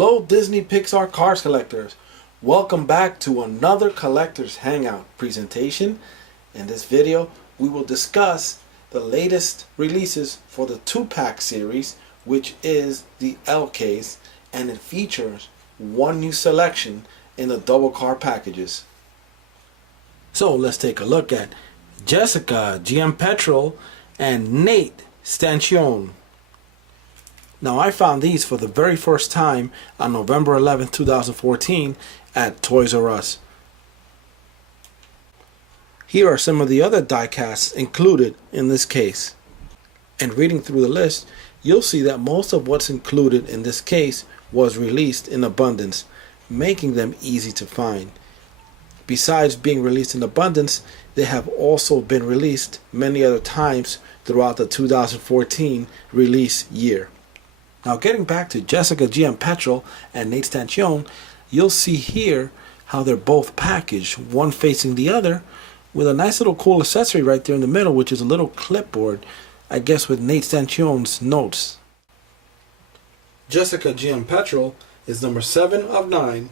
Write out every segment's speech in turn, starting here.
Hello Disney Pixar Cars collectors. Welcome back to another Collectors Hangout presentation. In this video we will discuss the latest releases for the 2-pack series, which is the L case, and it features one new selection in the double car packages. So let's take a look at Jessica Giampetrol and Nate Stanchion. Now I found these for the very first time on November 11, 2014 at Toys R Us. Here are some of the other die-casts included in this case. And reading through the list, you'll see that most of what's included in this case was released in abundance, making them easy to find. Besides being released in abundance, they have also been released many other times throughout the 2014 release year. Now getting back to Jessica Giampetrol and Nate Stanchion, you'll see here how they're both packaged, one facing the other, with a nice little cool accessory right there in the middle, which is a little clipboard, I guess with Nate Stanchion's notes. Jessica Giampetrol is number 7 of 9,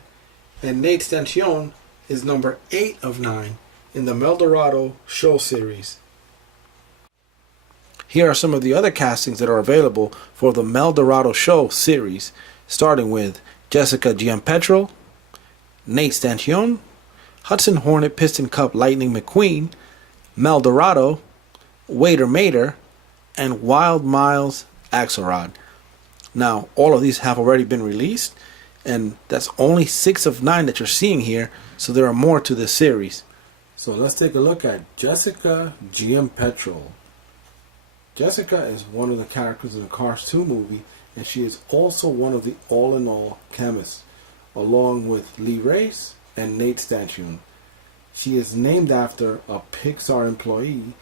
and Nate Stanchion is number 8 of 9 in the Meldorado show series. Here are some of the other castings that are available for the Meldorado show series, starting with Jessica Giampetrol, Nate Stanchion, Hudson Hornet Piston Cup Lightning Mcqueen, Meldorado, Waiter Mater, and Wild Miles Axelrod. Now, all of these have already been released, and that's only 6 of 9 that you're seeing here, so there are more to this series. So let's take a look at Jessica Giampetrol. Jessica is one of the characters in the Cars 2 movie, and she is also one of the all-in-all chemists, along with Lee Race and Nate Stanchion. She is named after a Pixar employee,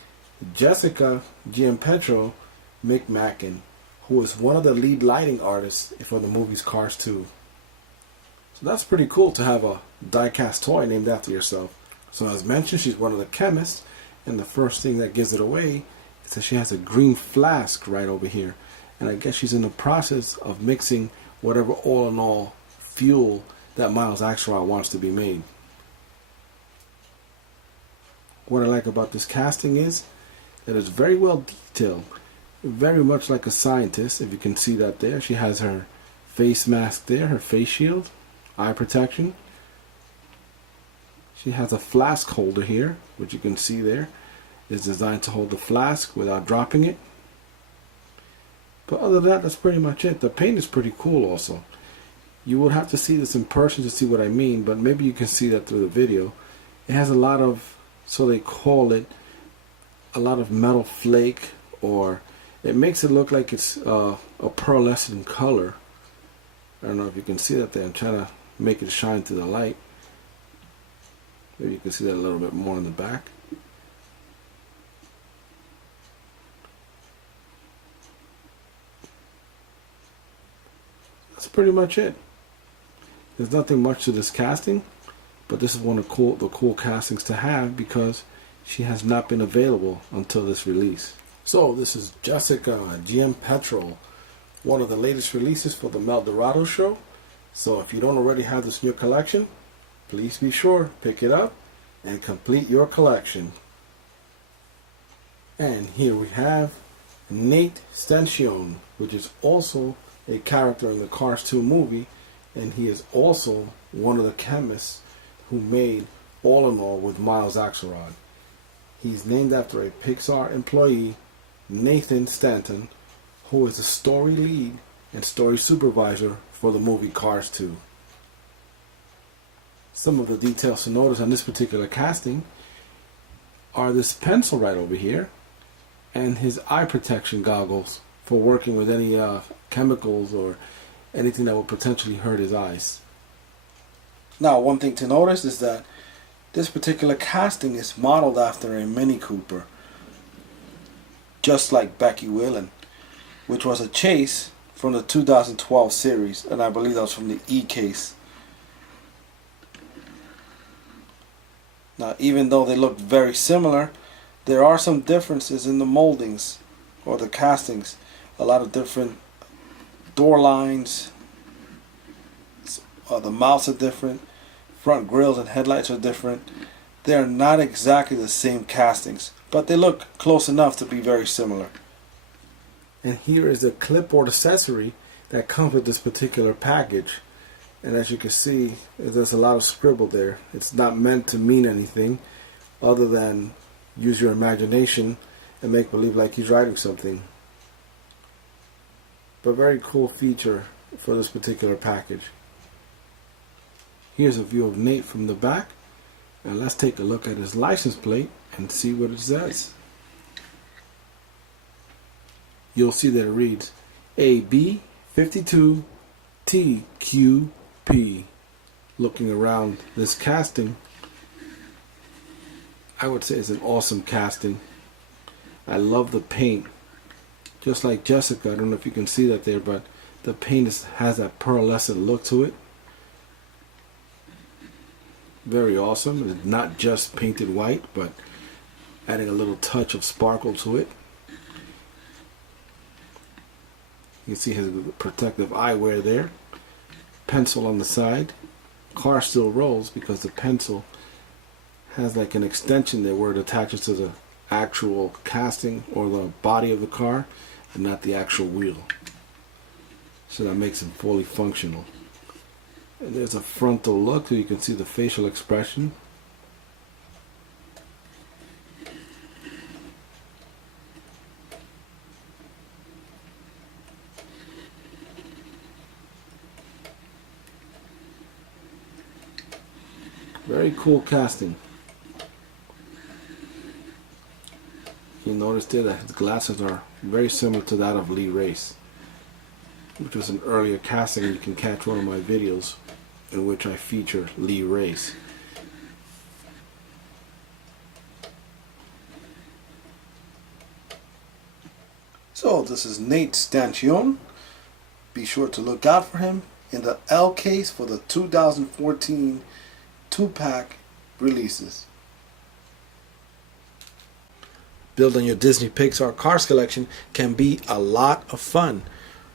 Jessica Giampetrol Mcqueen, who is one of the lead lighting artists for the movie's Cars 2. So that's pretty cool to have a die-cast toy named after yourself. So as mentioned, she's one of the chemists, and the first thing that gives it away is that she has a green flask right over here, and I guess she's in the process of mixing whatever all-in-all fuel that Miles Axelrod wants to be made. What I like about this casting is that it's very well detailed, very much like a scientist. If you can see that there, she has her face mask there, her face shield, eye protection. She has a flask holder here, which you can see there is designed to hold the flask without dropping it. But other than that, that's pretty much it. The paint is pretty cool also. You would have to see this in person to see what I mean, but maybe you can see that through the video. It has a lot of, so they call it, a lot of metal flake, or it makes it look like it's a pearlescent color. I don't know if you can see that there. I'm trying to make it shine through the light. Maybe you can see that a little bit more in the back. That's pretty much it. There's nothing much to this casting, but this is one of the cool castings to have because she has not been available until this release. So this is Jessica Giampetrol, one of the latest releases for the Meldorado show. So if you don't already have this in your collection, please be sure pick it up and complete your collection. And here we have Nate Stanchion, which is also a character in the Cars 2 movie, and he is also one of the chemists who made All in All with Miles Axelrod. He's named after a Pixar employee, Nathan Stanton, who is the story lead and story supervisor for the movie Cars 2. Some of the details to notice on this particular casting are this pencil right over here and his eye protection goggles for working with any chemicals or anything that will potentially hurt his eyes. Now, one thing to notice is that this particular casting is modeled after a Mini Cooper, just like Becky Whelan, which was a chase from the 2012 series, and I believe that was from the E case. Now, even though they look very similar, there are some differences in the moldings or the castings. A lot of different door lines, The mounts are different. Front grills and headlights are different. They are not exactly the same castings, but they look close enough to be very similar. And here is the clipboard accessory that comes with this particular package. And as you can see, there's a lot of scribble there. It's not meant to mean anything other than use your imagination and make believe like he's writing something. But very cool feature for this particular package. Here's a view of Nate from the back, and let's take a look at his license plate and see what it says. You'll see that it reads AB52TQP. Looking around this casting, I would say it's an awesome casting. I love the paint. Just like Jessica, I don't know if you can see that there, but the paint has that pearlescent look to it. Very awesome. It's not just painted white, but adding a little touch of sparkle to it. You can see his protective eyewear there. Pencil on the side. Car still rolls because the pencil has like an extension there where it attaches to the actual casting or the body of the car and not the actual wheel. So that makes it fully functional. And there's a frontal look so you can see the facial expression. Very cool casting. You notice there that his glasses are very similar to that of Lee Race, which was an earlier casting. You can catch one of my videos in which I feature Lee Race. So this is Nate Stanchion. Be sure to look out for him in the L case for the 2014 2-pack releases. Building your Disney Pixar Cars collection can be a lot of fun.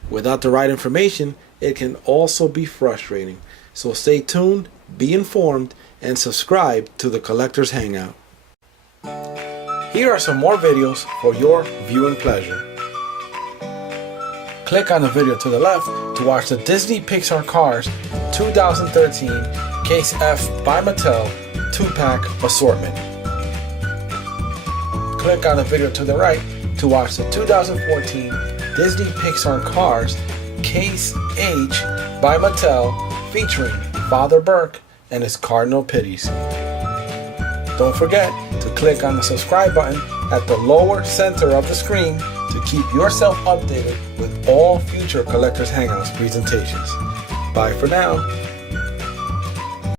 Without the right information, it can also be frustrating. So stay tuned, be informed, and subscribe to the Collector's Hangout. Here are some more videos for your viewing pleasure. Click on the video to the left to watch the Disney Pixar Cars 2013 Case F by Mattel 2-pack assortment. Click on the video to the right to watch the 2014 Disney Pixar Cars Case H by Mattel featuring Father Burke and his Cardinal Pitties. Don't forget to click on the subscribe button at the lower center of the screen to keep yourself updated with all future Collector's Hangouts presentations. Bye for now.